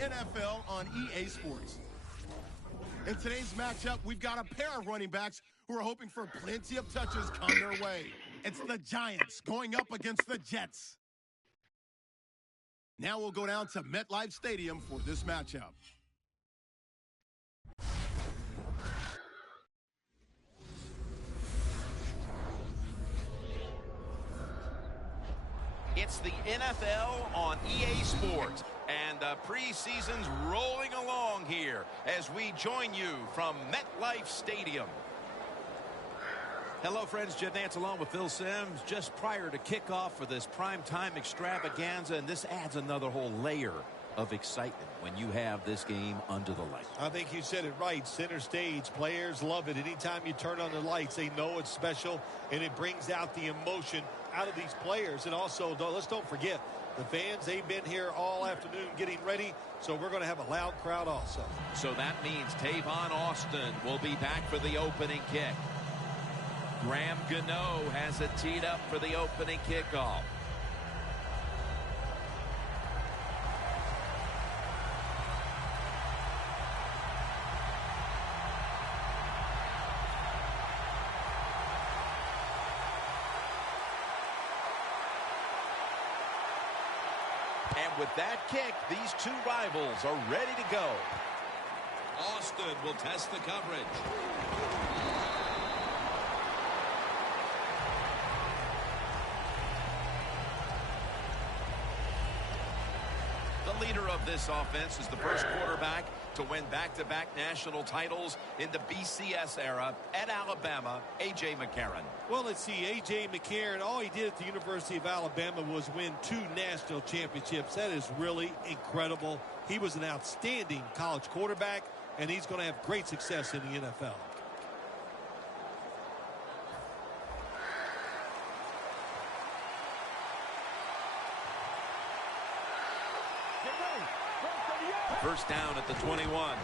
NFL on EA Sports. In today's matchup, we've got a pair of running backs who are hoping for plenty of touches come their way. It's the Giants going up against the Jets. Now we'll go down to MetLife Stadium for this matchup. It's the NFL on EA Sports, and the preseason's rolling along here as we join you from MetLife Stadium. Hello, friends. Jed Nance along with Phil Simms just prior to kickoff for this primetime extravaganza, and this adds another whole layer of excitement when you have this game under the lights. I think you said it right. Center stage. Players love it. Anytime you turn on the lights, they know it's special, and it brings out the emotion out of these players. And also, let's don't forget, the fans, they've been here all afternoon getting ready, so we're going to have a loud crowd also. So that means Tavon Austin will be back for the opening kick. Graham Gano has it teed up for the opening kickoff. And with that kick, these two rivals are ready to go. Austin will test the coverage. The leader of this offense is the first quarterback to win back-to-back national titles in the BCS era at Alabama, A.J. McCarron. Well, let's see. A.J. McCarron, all he did at the University of Alabama was win 2 national championships. That is really incredible. He was an outstanding college quarterback, and he's going to have great success in the NFL. First down at the 21.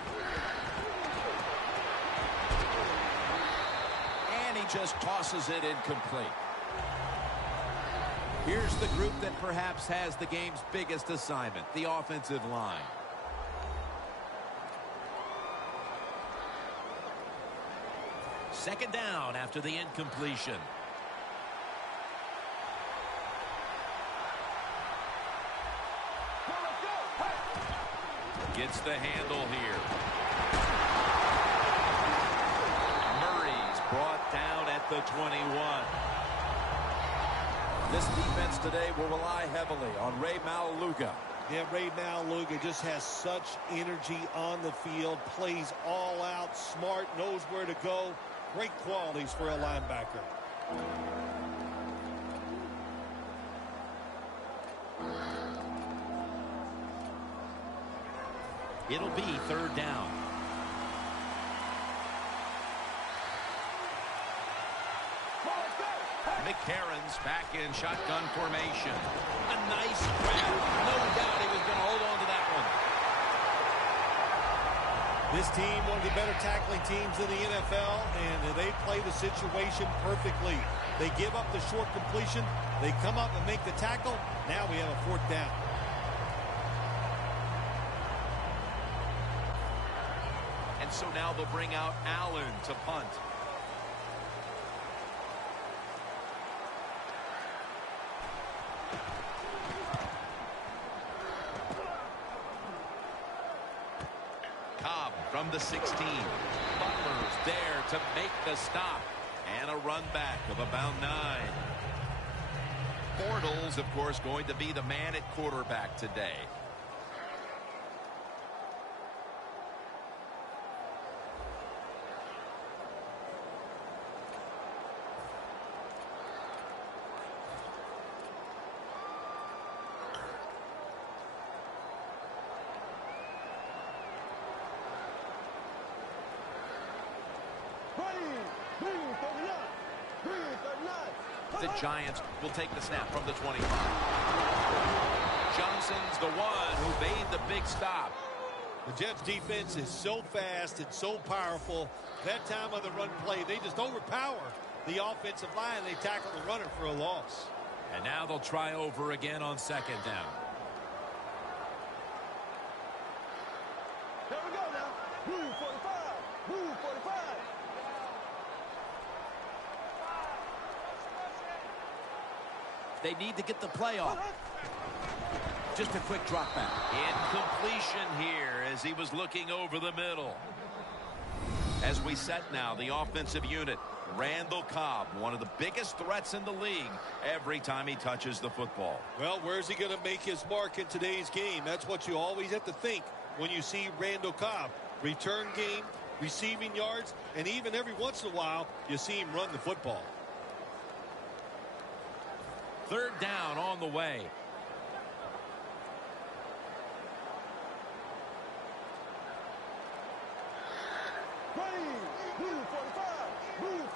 And he just tosses it incomplete. Here's the group that perhaps has the game's biggest assignment, the offensive line. Second down after the incompletion. Gets the handle here. Murray's brought down at the 21. This defense today will rely heavily on Ray Maluga. Yeah, Ray Maluga just has such energy on the field, plays all out, smart, knows where to go. Great qualities for a linebacker. It'll be third down. McCarron's back in shotgun formation. A nice grab. No doubt he was going to hold on to that one. This team, one of the better tackling teams in the NFL, and they play the situation perfectly. They give up the short completion. They come up and make the tackle. Now we have a fourth down. And so now they'll bring out Allen to punt. Cobb from the 16. Butler's there to make the stop. And a run back of about 9. Bortles, of course, going to be the man at quarterback today. The Giants will take the snap from the 25. Johnson's the one who made the big stop. The Jets defense is so fast and so powerful. That time of the run play, they just overpower the offensive line. They tackle the runner for a loss. And now they'll try over again on second down. Here we go now. Move 45. Move 45. They need to get the play off. Just a quick drop back. Incompletion here as he was looking over the middle. As we set now, the offensive unit. Randall Cobb, one of the biggest threats in the league every time he touches the football. Well, where's he going to make his mark in today's game? That's what you always have to think when you see Randall Cobb. Return game, receiving yards, and even every once in a while, you see him run the football. Third down on the way.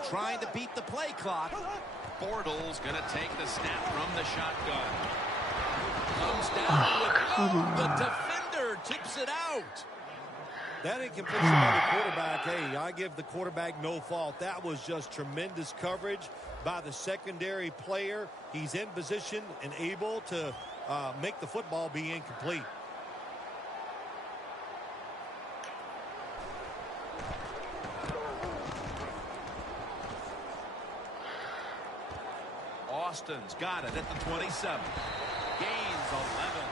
Trying to beat the play clock. Bortles going to take the snap from the shotgun. Comes down with the defender tips it out. That incompletion by the quarterback, hey, I give the quarterback no fault. That was just tremendous coverage by the secondary player. He's in position and able to make the football be incomplete. Austin's got it at the 27. Gains 11.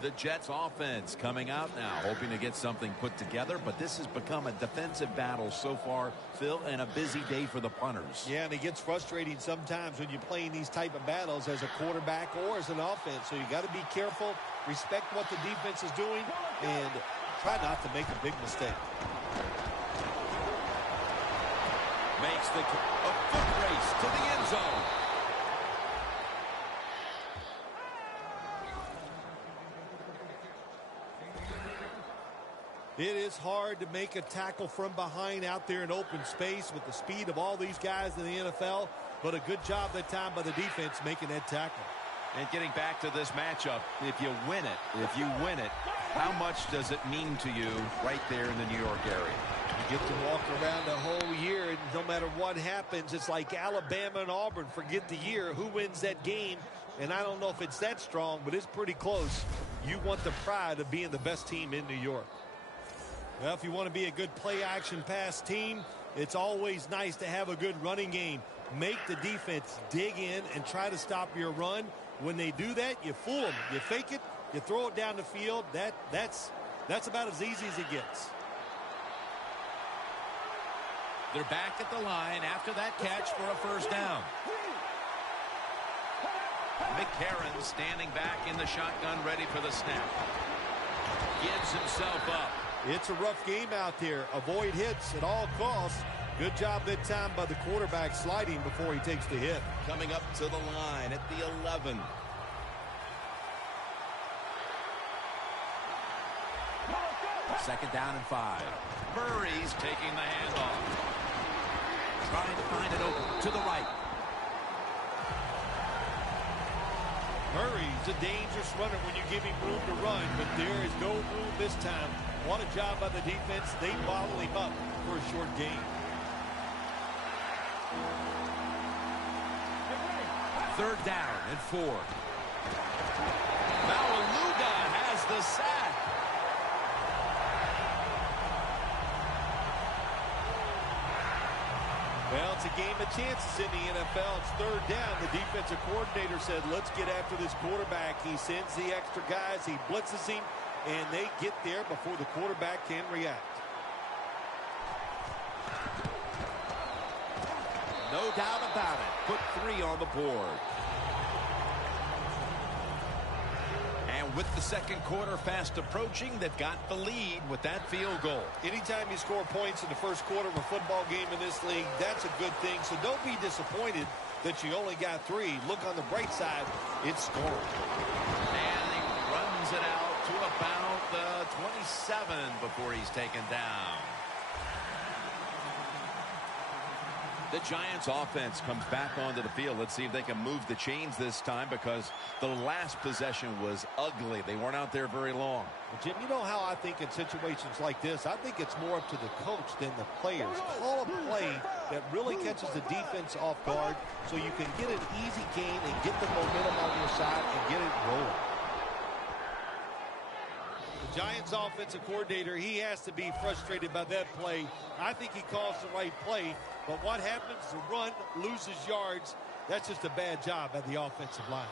The Jets offense coming out now, hoping to get something put together, but this has become a defensive battle so far, Phil, and a busy day for the punters. Yeah, and it gets frustrating sometimes when you're playing these type of battles as a quarterback or as an offense. So you got to be careful, respect what the defense is doing, and try not to make a big mistake. Makes a foot race to the end zone. It is hard to make a tackle from behind out there in open space with the speed of all these guys in the NFL, but a good job that time by the defense making that tackle. And getting back to this matchup, if you win it, how much does it mean to you right there in the New York area? You get to walk around the whole year, and no matter what happens, it's like Alabama and Auburn. Forget the year. Who wins that game? And I don't know if it's that strong, but it's pretty close. You want the pride of being the best team in New York. Well, if you want to be a good play-action pass team, it's always nice to have a good running game. Make the defense dig in and try to stop your run. When they do that, you fool them. You fake it, you throw it down the field. That's about as easy as it gets. They're back at the line after that catch for a first down. McCarron standing back in the shotgun, ready for the snap. Gives himself up. It's a rough game out there. Avoid hits at all costs. Good job that time by the quarterback sliding before he takes the hit. Coming up to the line at the 11. Second down and 5. Murray's taking the handoff. Trying to find it open to the right. Murray's a dangerous runner when you give him room to run, but there is no room this time. What a job by the defense. They bottle him up for a short gain. Third down and 4. Maluga has the sack. Well, it's a game of chances in the NFL. It's third down. The defensive coordinator said, let's get after this quarterback. He sends the extra guys. He blitzes him, and they get there before the quarterback can react. No doubt about it. Put 3 on the board. And with the second quarter fast approaching, they've got the lead with that field goal. Anytime you score points in the first quarter of a football game in this league, that's a good thing. So don't be disappointed that you only got 3. Look on the bright side, it's scoring. And he runs it out to about the 27 before he's taken down. The Giants offense comes back onto the field. Let's see if they can move the chains this time, because the last possession was ugly. They weren't out there very long. Well, Jim, you know how I think in situations like this, I think it's more up to the coach than the players. Call a play that really catches the defense off guard so you can get an easy gain and get the momentum on your side and get it rolling. The Giants offensive coordinator, he has to be frustrated by that play. I think he calls the right play, but what happens? The run loses yards. That's just a bad job by the offensive line.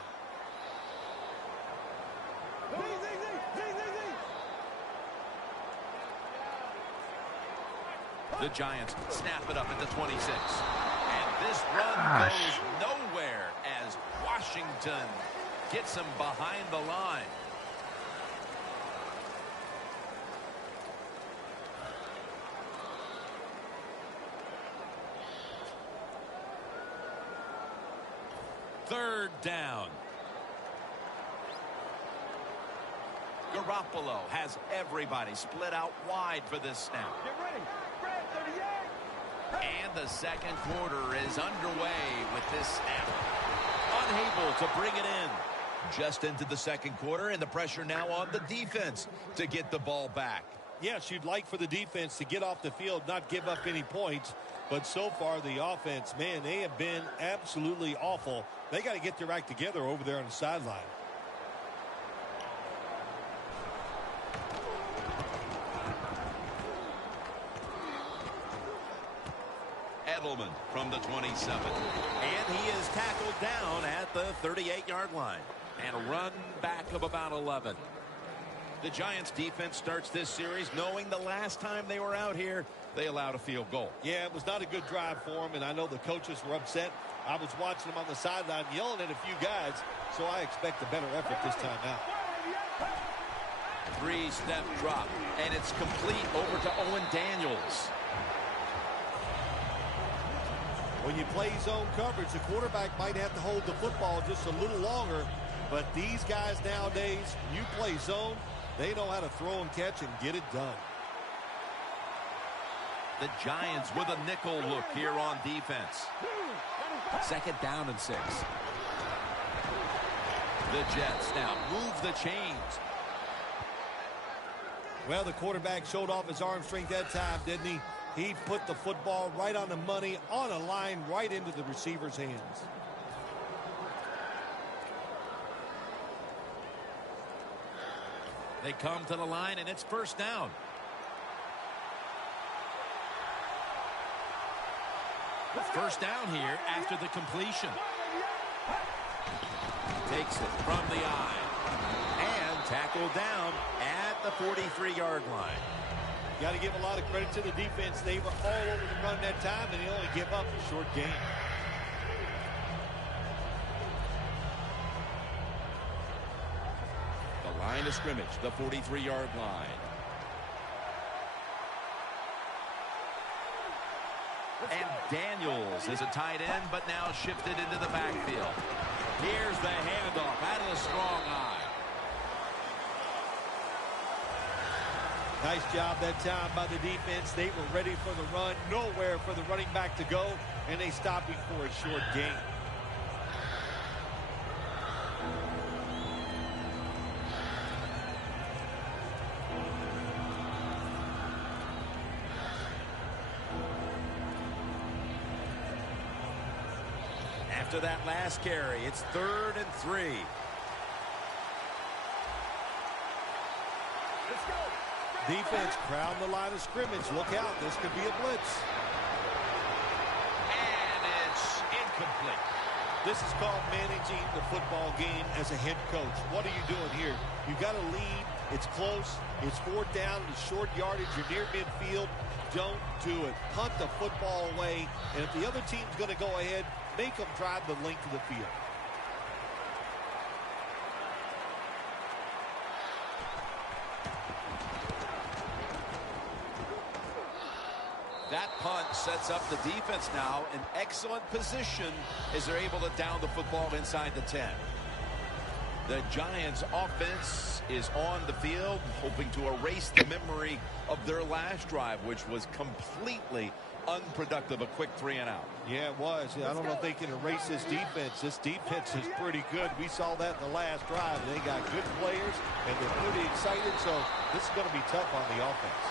The Giants snap it up at the 26. And this run goes nowhere as Washington gets him behind the line. Third down. Garoppolo has everybody split out wide for this snap. Get ready. Brad, 38. And the second quarter is underway with this snap. Unable to bring it in. Just into the second quarter, and the pressure now on the defense to get the ball back. Yes, you'd like for the defense to get off the field, not give up any points. But so far, the offense, man, they have been absolutely awful. They got to get their act together over there on the sideline. Edelman from the 27. And he is tackled down at the 38-yard line. And a run back of about 11. The Giants defense starts this series knowing the last time they were out here, they allowed a field goal. Yeah, it was not a good drive for them, and I know the coaches were upset. I was watching them on the sideline yelling at a few guys, so I expect a better effort this time out. Three-step drop, and it's complete over to Owen Daniels. When you play zone coverage, the quarterback might have to hold the football just a little longer, but these guys nowadays, you play zone, they know how to throw and catch and get it done. The Giants with a nickel look here on defense. Second down and 6. The Jets now move the chains. Well, the quarterback showed off his arm strength that time, didn't he? He put the football right on the money, on a line, right into the receiver's hands. They come to the line, and it's first down. First down here after the completion. Takes it from the eye. And tackled down at the 43-yard line. Got to give a lot of credit to the defense. They were all over the run that time, and they only give up a short gain. The line of scrimmage, the 43-yard line. And Daniels is a tight end, but now shifted into the backfield. Here's the handoff out of the strong eye. Nice job that time by the defense. They were ready for the run. Nowhere for the running back to go, and they stopped him for a short gain. After that last carry, it's 3rd and 3. Let's go. Defense crowd the line of scrimmage. Look out. This could be a blitz. And it's incomplete. This is called managing the football game as a head coach. What are you doing here? You got to lead. It's close. It's 4th down. It's short yardage. You're near midfield. Don't do it. Punt the football away. And if the other team's going to go ahead, make them drive the length of the field. That punt sets up the defense now in excellent position as they're able to down the football inside the 10. The Giants offense is on the field, hoping to erase the memory of their last drive, which was completely unproductive, a quick 3 and out. Yeah, it was. I don't know if they can erase this defense. This defense is pretty good. We saw that in the last drive. They got good players, and they're pretty excited, so this is going to be tough on the offense.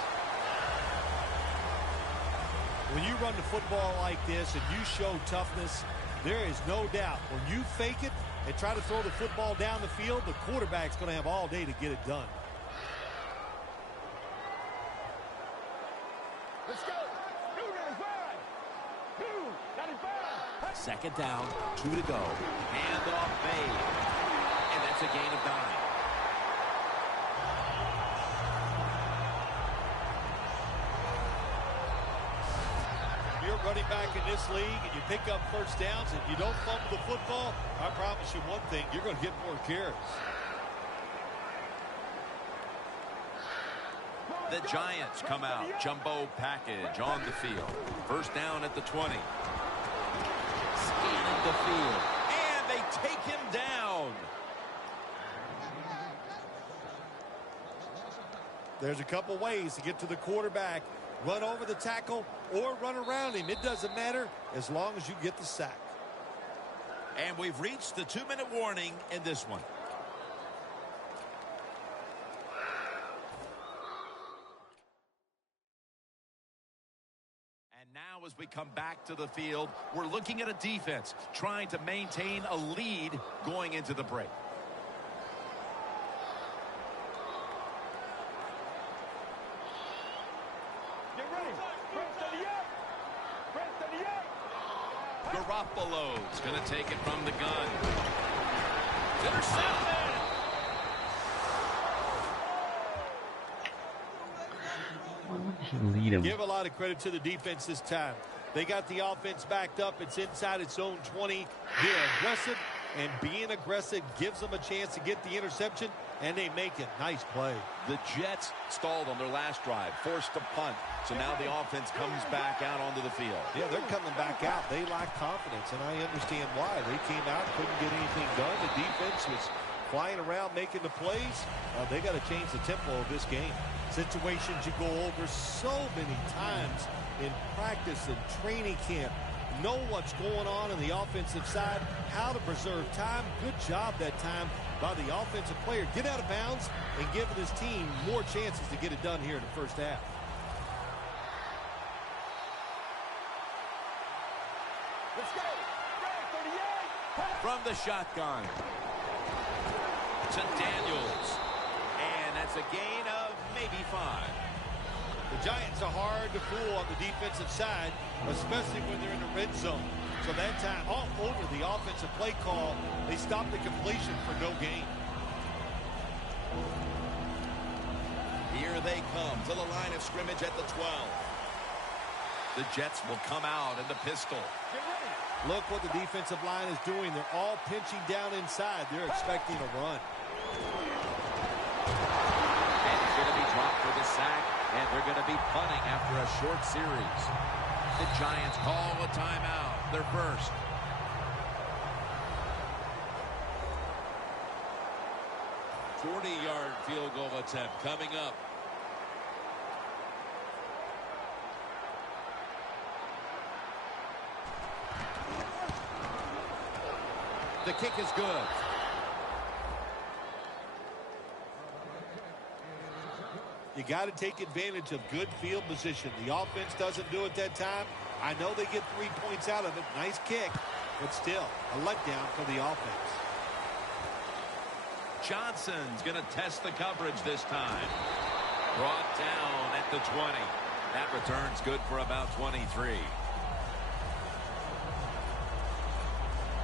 When you run the football like this and you show toughness, there is no doubt when you fake it and try to throw the football down the field, the quarterback's going to have all day to get it done. Let's go. 295. Second down, 2 to go. Handoff made. And that's a gain of 9. You're running back in this league and you pick up first downs and you don't fumble the football, I promise you one thing, you're going to get more carries. The Giants come out. Jumbo package on the field. First down at the 20. Scanning the field. And they take him down. There's a couple ways to get to the quarterback. Run over the tackle or run around him. It doesn't matter as long as you get the sack. And we've reached the 2-minute warning in this one. And now as we come back to the field, we're looking at a defense trying to maintain a lead going into the break. Garoppolo's going to take it from the gun. Intercepted! Lead him. Give a lot of credit to the defense this time. They got the offense backed up. It's inside its own 20. They're aggressive, and being aggressive gives them a chance to get the interception, and they make it. Nice play. The Jets stalled on their last drive, forced to punt. So now the offense comes back out onto the field. Yeah, they're coming back out. They lack confidence, and I understand why. They came out, couldn't get anything done. The defense was flying around, making the plays. They got to change the tempo of this game. Situations you go over so many times in practice and training camp. Know what's going on the offensive side, how to preserve time. Good job that time by the offensive player. Get out of bounds and giving his team more chances to get it done here in the first half. Let's go. From the shotgun to Daniels. And that's a gain of maybe 5. The Giants are hard to fool on the defensive side, especially when they're in the red zone. So that time, all over the offensive play call, they stopped the completion for no gain. Here they come to the line of scrimmage at the 12. The Jets will come out in the pistol. Look what the defensive line is doing. They're all pinching down inside. They're expecting a run. And he's going to be dropped for the sack, and they're going to be punting after a short series. The Giants call a timeout. Their first. A 40-yard field goal attempt coming up. The kick is good. You got to take advantage of good field position. The offense doesn't do it that time. I know they get 3 points out of it. Nice kick, but still a letdown for the offense. Johnson's going to test the coverage this time. Brought down at the 20. That return's good for about 23.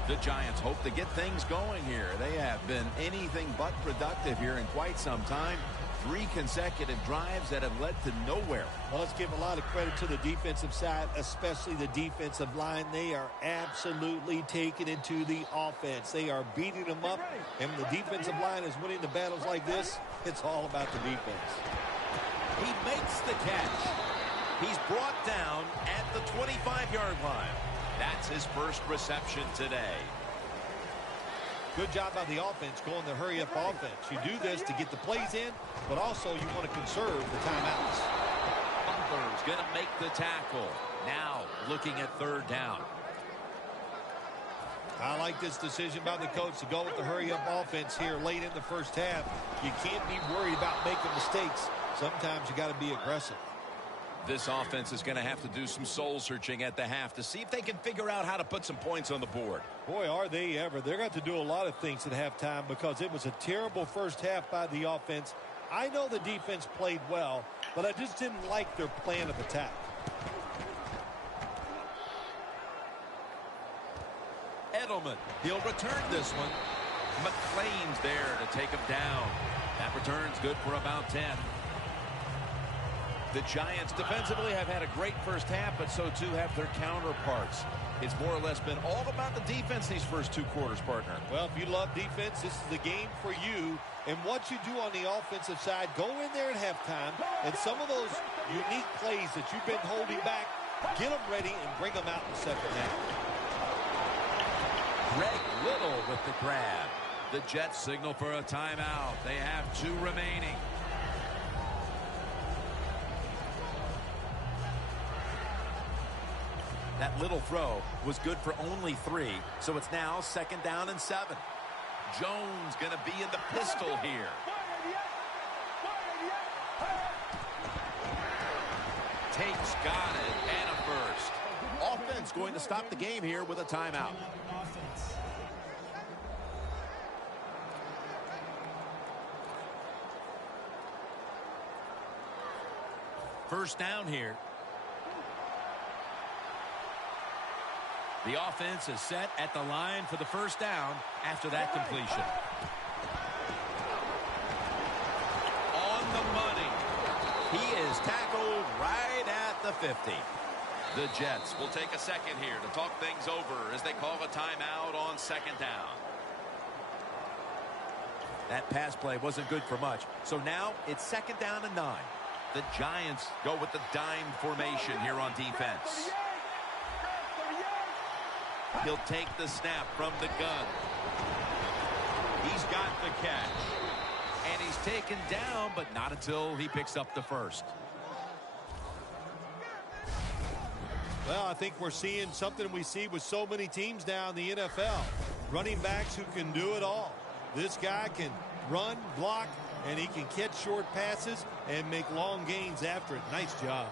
The Giants hope to get things going here. They have been anything but productive here in quite some time. 3 consecutive drives that have led to nowhere. Well, let's give a lot of credit to the defensive side, especially the defensive line. They are absolutely taking it to the offense. They are beating them up, and when the defensive line is winning the battles like this, it's all about the defense. He makes the catch. He's brought down at the 25-yard line. That's his first reception today. Good job by the offense going the hurry-up offense. You do this to get the plays in, but also you want to conserve the timeouts. Butler's going to make the tackle. Now looking at third down. I like this decision by the coach to go with the hurry-up offense here late in the first half. You can't be worried about making mistakes. Sometimes you got to be aggressive. This offense is going to have to do some soul-searching at the half to see if they can figure out how to put some points on the board. Boy, are they ever. They're going to have to do a lot of things at halftime because it was a terrible first half by the offense. I know the defense played well, but I just didn't like their plan of attack. Edelman, he'll return this one. McClain's there to take him down. That return's good for about 10. The Giants defensively have had a great first half, but so too have their counterparts. It's more or less been all about the defense these first two quarters, partner. Well, if you love defense, this is the game for you. And what you do on the offensive side, go in there at halftime, and some of those unique plays that you've been holding back, get them ready and bring them out in the second half. Greg Little with the grab. The Jets signal for a timeout. They have 2 remaining. That little throw was good for only 3, so it's now 2nd down and 7. Jones going to be in the pistol here. Tate's got it, and a first. Offense going to stop the game here with a timeout. First down here. The offense is set at the line for the first down after that completion. On the money. He is tackled right at the 50. The Jets will take a second here to talk things over as they call a timeout on 2nd down. That pass play wasn't good for much, so now it's 2nd down and 9. The Giants go with the dime formation here on defense. He'll take the snap from the gun. He's got the catch. And he's taken down, but not until he picks up the first. Well, I think we're seeing something we see with so many teams now in the NFL. Running backs who can do it all. This guy can run, block, and he can catch short passes and make long gains after it. Nice job.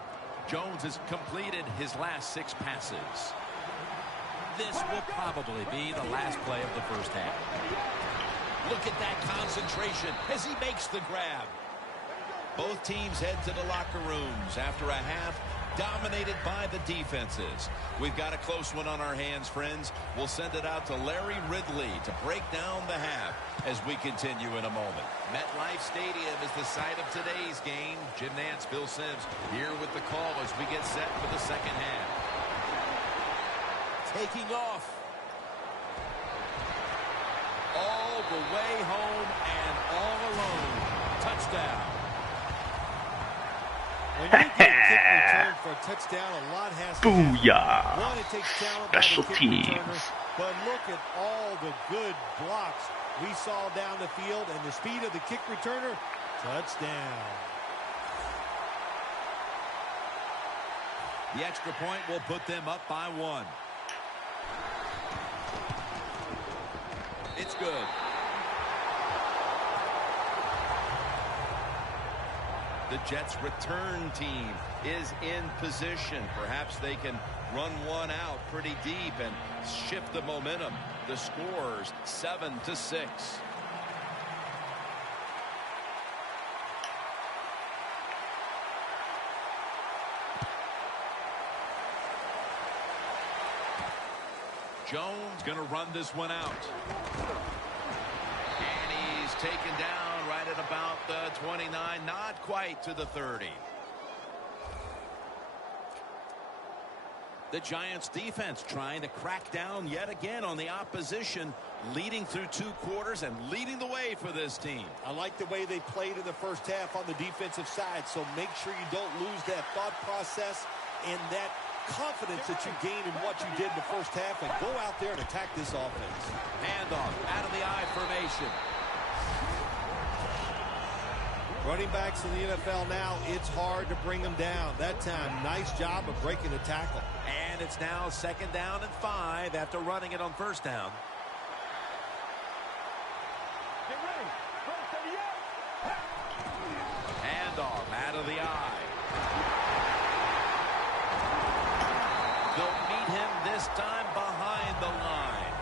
Jones has completed his last 6 passes. This will probably be the last play of the first half. Look at that concentration as he makes the grab. Both teams head to the locker rooms after a half dominated by the defenses. We've got a close one on our hands, friends. We'll send it out to Larry Ridley to break down the half as we continue in a moment. MetLife Stadium is the site of today's game. Jim Nantz, Bill Sims here with the call as we get set for the second half. Taking off. All the way home and all alone. Touchdown. When you get a kick return for a touchdown, a lot has to happen. Booyah. One, it takes talent Special by the kick teams. returner, but look at all the good blocks we saw down the field and the speed of the kick returner. Touchdown. The extra point will put them up by 1. It's good. The Jets' return team is in position. Perhaps they can run one out pretty deep and shift the momentum. The score's 7-6. Jones going to run this one out. And he's taken down right at about the 29, not quite to the 30. The Giants defense trying to crack down yet again on the opposition, leading through 2 quarters and leading the way for this team. I like the way they played in the first half on the defensive side, so make sure you don't lose that thought process and that confidence that you gained in what you did in the first half, and go out there and attack this offense. Handoff out of the I formation. Running backs in the NFL now, it's hard to bring them down. That time, nice job of breaking the tackle. And it's now 2nd down and 5 after running it on 1st down. Get ready. First 38. Handoff out of the eye. They'll meet him this time behind the line.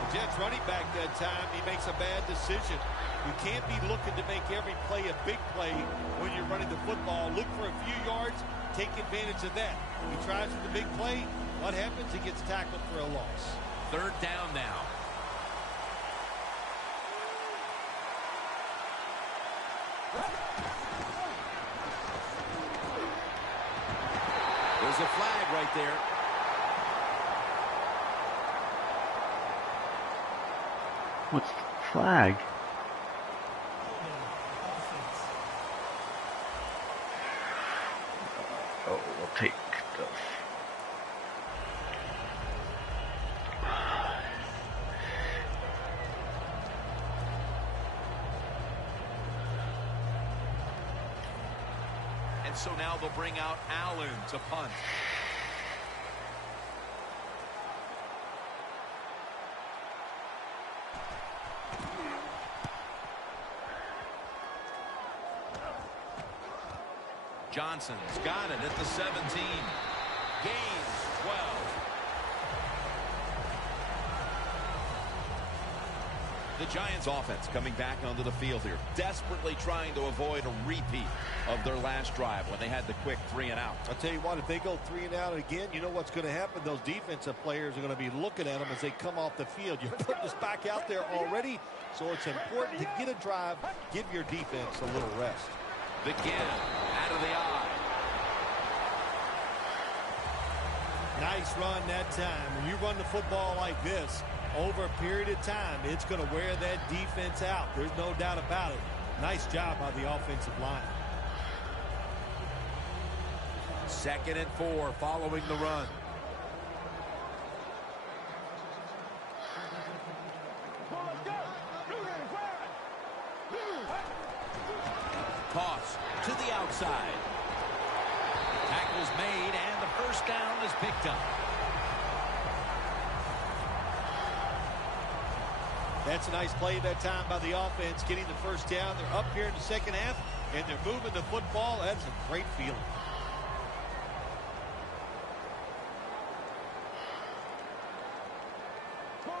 The Jets running back that time, he makes a bad decision. You can't be looking to make every play a big play when you're running the football. Look for a few yards, take advantage of that. He tries for the big play. What happens? He gets tackled for a loss. 3rd down now. There's a flag right there. What's the flag? Oh, we'll take the... And so now they'll bring out Allen to punt. Johnson's got it at the 17. Gains 12. The Giants offense coming back onto the field here, desperately trying to avoid a repeat of their last drive when they had the quick 3 and out. I'll tell you what, if they go 3 and out again, you know what's going to happen? Those defensive players are going to be looking at them as they come off the field. You're putting us back out there already, so it's important to get a drive, give your defense a little rest. Begin out of the eye. Nice run that time. When you run the football like this, over a period of time, it's going to wear that defense out. There's no doubt about it. Nice job by the offensive line. 2nd and 4 following the run. Toss to the outside. Tackle's made, and the 1st down is picked up. That's a nice play that time by the offense, getting the 1st down. They're up here in the 2nd half, and they're moving the football. That's a great feeling.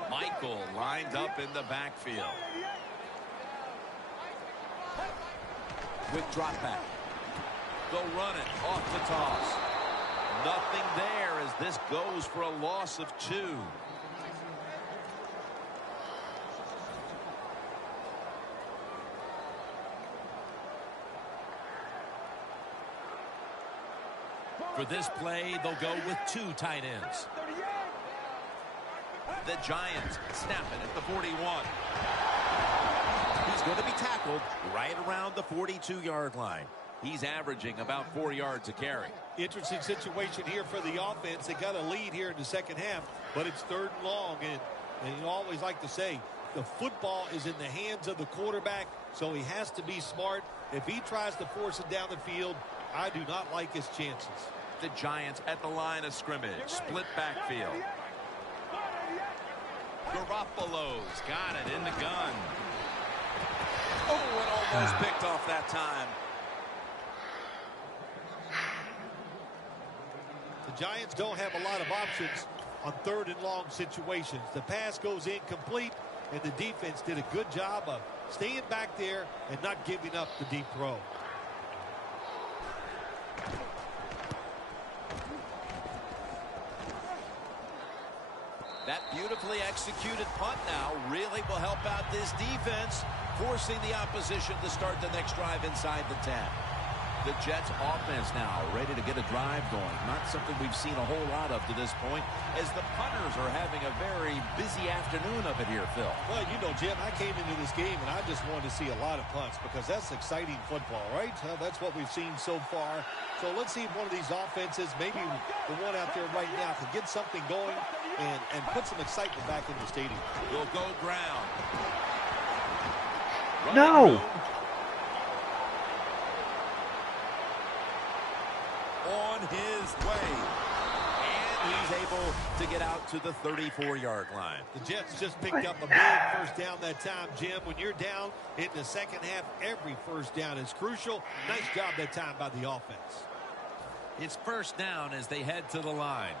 Michael lined up in the backfield. Quick drop back. They'll run it off the toss. Nothing there as this goes for a loss of 2. For this play, they'll go with 2 tight ends. The Giants snap it at the 41. He's going to be tackled right around the 42-yard line. He's averaging about 4 yards a carry. Interesting situation here for the offense. They got a lead here in the 2nd half, but it's 3rd and long. And you always like to say, the football is in the hands of the quarterback, so he has to be smart. If he tries to force it down the field, I do not like his chances. The Giants at the line of scrimmage. Split backfield. Garoppolo's got it in the gun. Oh, it almost picked off that time. The Giants don't have a lot of options on 3rd and long situations. The pass goes incomplete, and the defense did a good job of staying back there and not giving up the deep throw. That beautifully executed punt now really will help out this defense, forcing the opposition to start the next drive inside the 10. The Jets offense now ready to get a drive going. Not something we've seen a whole lot of to this point, as the punters are having a very busy afternoon of it here, Phil. Well, you know, Jim, I came into this game and I just wanted to see a lot of punts because that's exciting football, right? That's what we've seen so far. So let's see if one of these offenses, maybe the one out there right now, can get something going and put some excitement back in the stadium. We'll go ground. No! get out to the 34-yard line. The Jets just picked up a big first down that time, Jim. When you're down in the second half, every first down is crucial. Nice job that time by the offense. It's first down as they head to the line.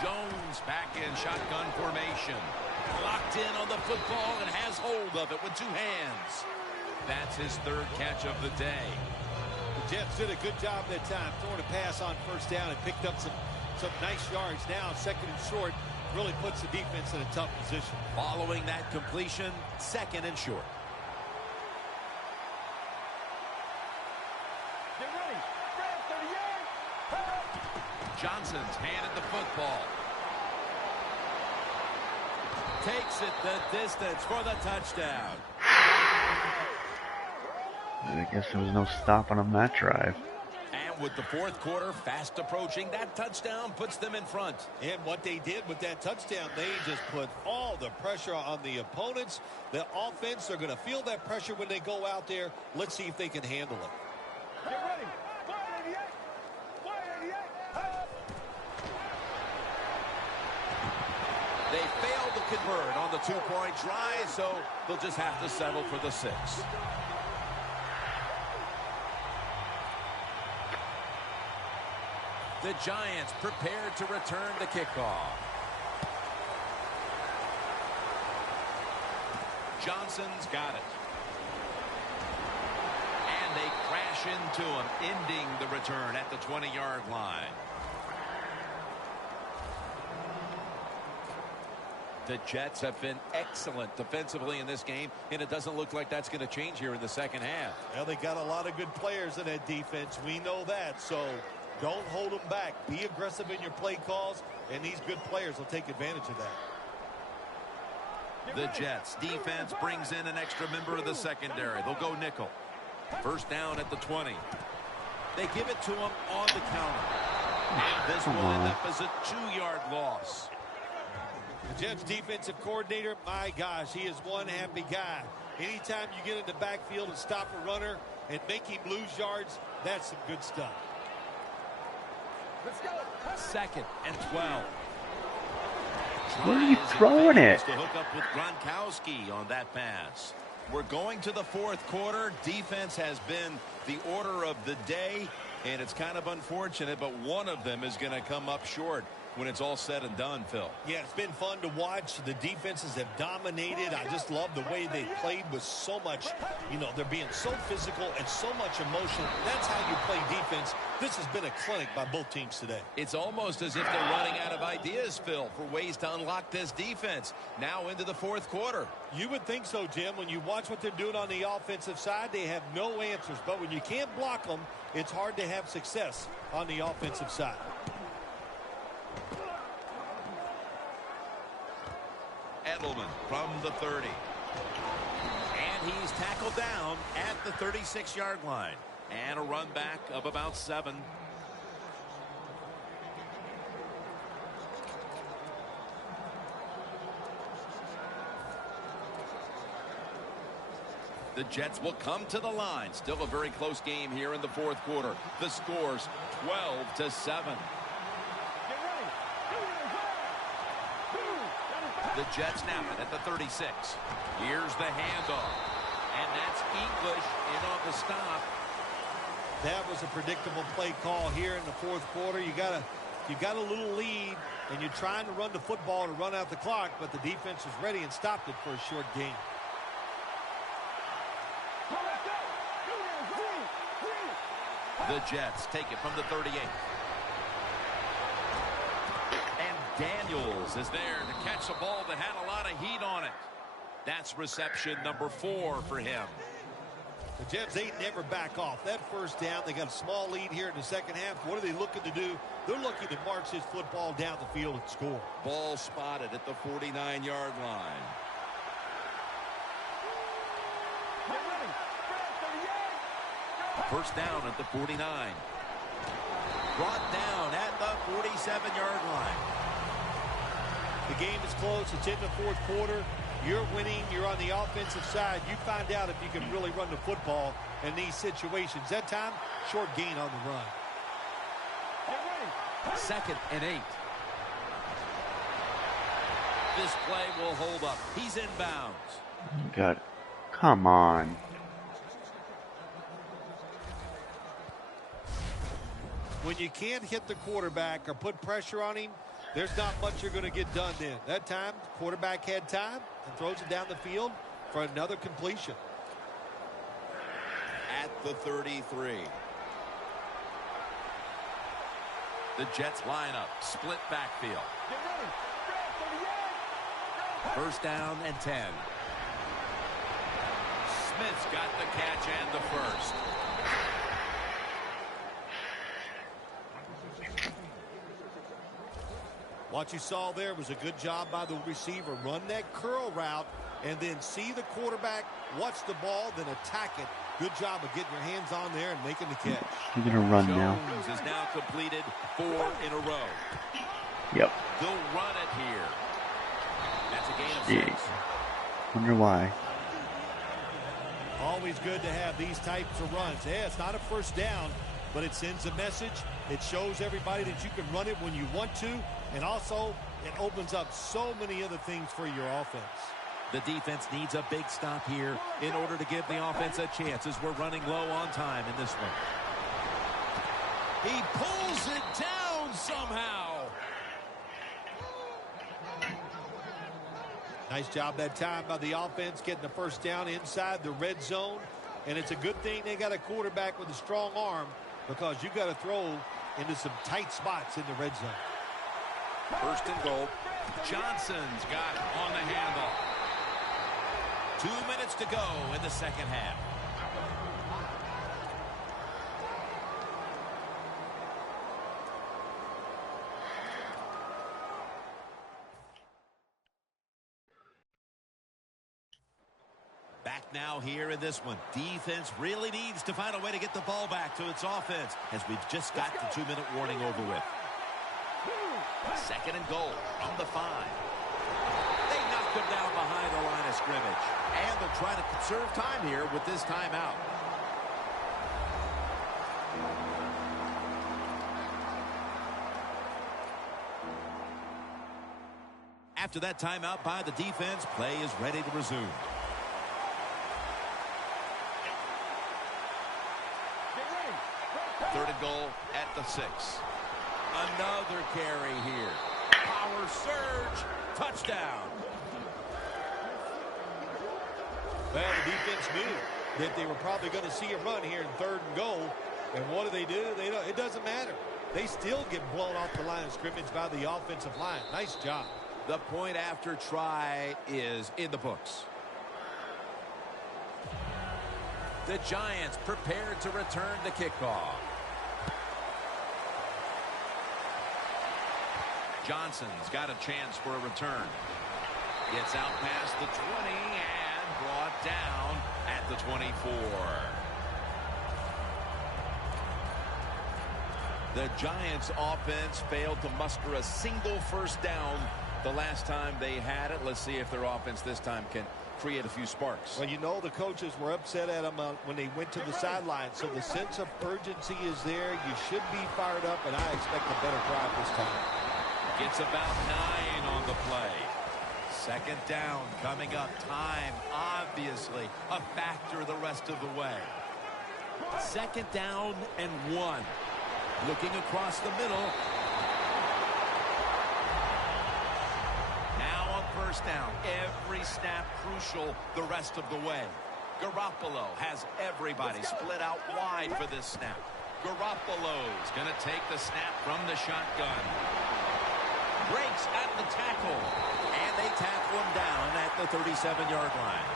Jones back in shotgun formation. Locked in on the football and has hold of it with two hands. That's his third catch of the day. The Jets did a good job that time throwing a pass on first down and picked up some nice yards. Now second and short really puts the defense in a tough position. Following that completion, second and short. Johnson's handed the football. Takes it the distance for the touchdown. I guess there was no stopping on that drive. And with the fourth quarter fast approaching, that touchdown puts them in front. And what they did with that touchdown, they just put all the pressure on the opponents. The offense, they're going to feel that pressure when they go out there. Let's see if they can handle it. Get ready. 488. 488. They failed to convert on the two-point try, so they'll just have to settle for the 6. The Giants prepared to return the kickoff. Johnson's got it. And they crash into him, ending the return at the 20-yard line. The Jets have been excellent defensively in this game, and it doesn't look like that's going to change here in the second half. Well, they got a lot of good players in that defense. We know that, so don't hold them back. Be aggressive in your play calls, and these good players will take advantage of that. The Jets defense brings in an extra member of the secondary. They'll go nickel. First down at the 20. They give it to him on the counter. And this will end up as a 2-yard loss. The Jets defensive coordinator, my gosh, he is one happy guy. Anytime you get in the backfield and stop a runner and make him lose yards, that's some good stuff. Let's go. Second and 12. Where are you throwing it? To hook up with Gronkowski on that pass. We're going to the fourth quarter. Defense has been the order of the day, and it's kind of unfortunate, but one of them is going to come up short when it's all said and done, Phil. Yeah, it's been fun to watch. The defenses have dominated. I just love the way they played with so much, they're being so physical and so much emotion. That's how you play defense. This has been a clinic by both teams today. It's almost as if they're running out of ideas, Phil, for ways to unlock this defense. Now into the fourth quarter. You would think so, Jim. When you watch what they're doing on the offensive side, they have no answers. But when you can't block them, it's hard to have success on the offensive side. Edelman from the 30. And he's tackled down at the 36-yard line. And a run back of about 7. The Jets will come to the line. Still a very close game here in the fourth quarter. The score's 12-7. The Jets snap it at the 36. Here's the handoff. And that's English in on the stop. That was a predictable play call here in the fourth quarter. You got a little lead, and you're trying to run the football to run out the clock, but the defense was ready and stopped it for a short gain. The Jets take it from the 38. Daniels is there to catch a ball that had a lot of heat on it. That's reception number 4 for him. The Jets, they never back off. That first down, they got a small lead here in the second half. What are they looking to do? They're looking to march this football down the field and score. Ball spotted at the 49-yard line. First down at the 49. Brought down at the 47-yard line. The game is close. It's in the fourth quarter. You're winning. You're on the offensive side. You find out if you can really run the football in these situations. That time, short gain on the run. 2nd and 8. This play will hold up. He's inbounds. God, come on. When you can't hit the quarterback or put pressure on him, there's not much you're going to get done then. That time, quarterback had time and throws it down the field for another completion. At the 33. The Jets line up. Split backfield. 1st down and 10. Smith's got the catch and the first. What you saw there was a good job by the receiver. Run that curl route and then see the quarterback, watch the ball, then attack it. Good job of getting your hands on there and making the catch. You're going to run now. Jones has now completed 4 in a row. Yep. They'll run it here. That's a gain of 6. Wonder why. Always good to have these types of runs. Yeah, it's not a first down, but it sends a message. It shows everybody that you can run it when you want to, and also it opens up so many other things for your offense. The defense needs a big stop here in order to give the offense a chance as we're running low on time in this one. He pulls it down somehow. Nice job that time by the offense getting the first down inside the red zone. And it's a good thing they got a quarterback with a strong arm, because you got to throw into some tight spots in the red zone. 1st and goal. Johnson's got on the handoff. 2 minutes to go in the second half. Back now here in this one. Defense really needs to find a way to get the ball back to its offense, as we've just got the 2-minute warning over with. 2nd and goal from the 5. They knocked him down behind the line of scrimmage. And they're trying to conserve time here with this timeout. After that timeout by the defense, play is ready to resume. Third and goal at the 6. Another carry here. Power surge. Touchdown. Well, the defense knew that they were probably going to see a run here in 3rd and goal. And what do? It doesn't matter. They still get blown off the line of scrimmage by the offensive line. Nice job. The point after try is in the books. The Giants prepared to return the kickoff. Johnson's got a chance for a return. Gets out past the 20 and brought down at the 24. The Giants offense failed to muster a single first down the last time they had it. Let's see if their offense this time can create a few sparks. Well, you know, the coaches were upset at them when they went to the sideline. So the sense of urgency is there. You should be fired up, and I expect a better drive this time. Gets about 9 on the play. 2nd down coming up. Time, obviously, a factor the rest of the way. 2nd down and 1. Looking across the middle. Now on 1st down. Every snap crucial the rest of the way. Garoppolo has everybody split out wide for this snap. Garoppolo's going to take the snap from the shotgun. Breaks at the tackle. And they tackle him down at the 37-yard line.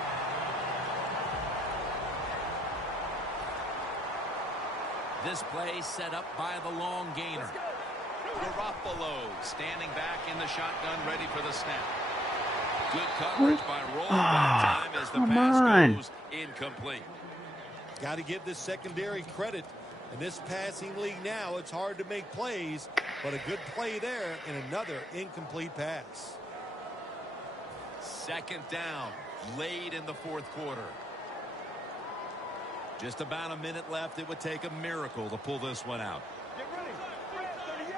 This play set up by the long gainer. Garoppolo standing back in the shotgun, ready for the snap. Good coverage by Roll that time as the pass goes incomplete. Got to give this secondary credit. In this passing league now, it's hard to make plays, but a good play there and another incomplete pass. Second down, late in the fourth quarter. Just about a minute left. It would take a miracle to pull this one out. Get ready. Red 38.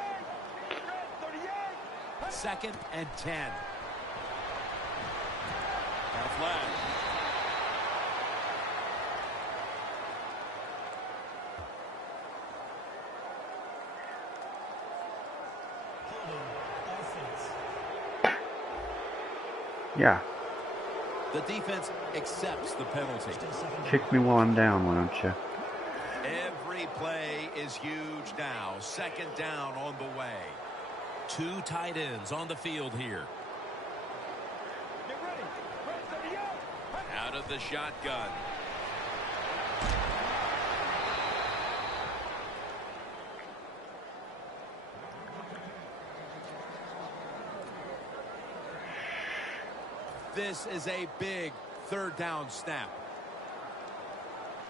Red 38. Second and 10. Got a flag. Yeah. The defense accepts the penalty. Kick me while I'm down, why don't you? Every play is huge now. Second down on the way. Two tight ends on the field here. Get ready. Red 38. Out of the shotgun. This is a big third down snap.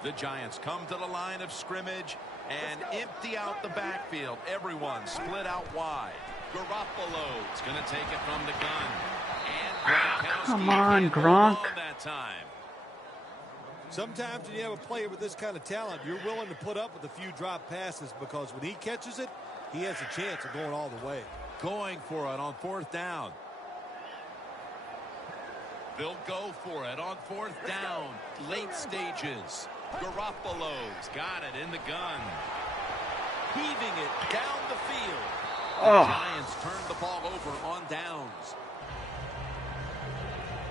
The Giants come to the line of scrimmage and empty out the backfield. Everyone split out wide. Garoppolo's going to take it from the gun. And Come on, Gronk. That time. Sometimes when you have a player with this kind of talent, you're willing to put up with a few drop passes because when he catches it, he has a chance of going all the way. Going for it on fourth down. They'll go for it on fourth down. Late stages. Garoppolo's got it in the gun. Heaving it down the field. The Giants turn the ball over on downs.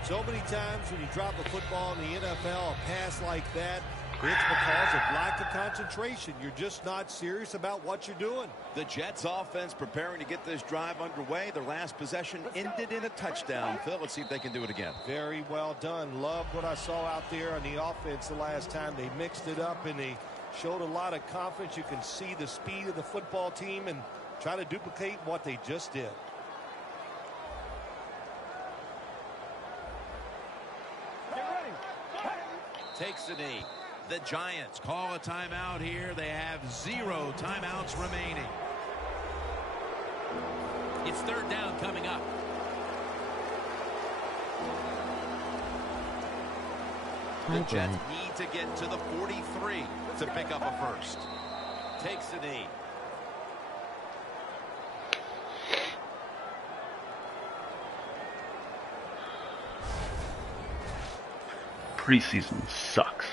So many times when you drop a football in the NFL, a pass like that, it's because of lack of concentration. You're just not serious about what you're doing. The Jets offense preparing to get this drive underway. Their last possession ended in a touchdown. Phil, let's see if they can do it again. Very well done. Love what I saw out there on the offense the last time. They mixed it up and they showed a lot of confidence. You can see the speed of the football team and try to duplicate what they just did. Get ready. Takes the knee. The Giants call a timeout here. They have 0 timeouts remaining. It's third down coming up. The Jets need to get to the 43 to pick up a first. Takes the knee. Preseason sucks.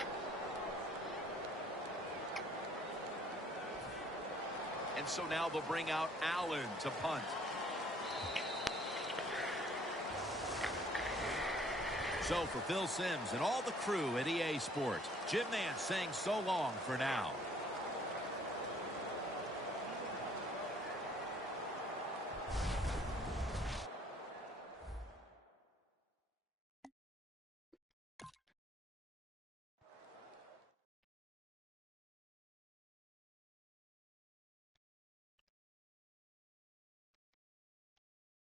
And so now they'll bring out Allen to punt. So for Phil Simms and all the crew at EA Sports, Jim Nance saying so long for now.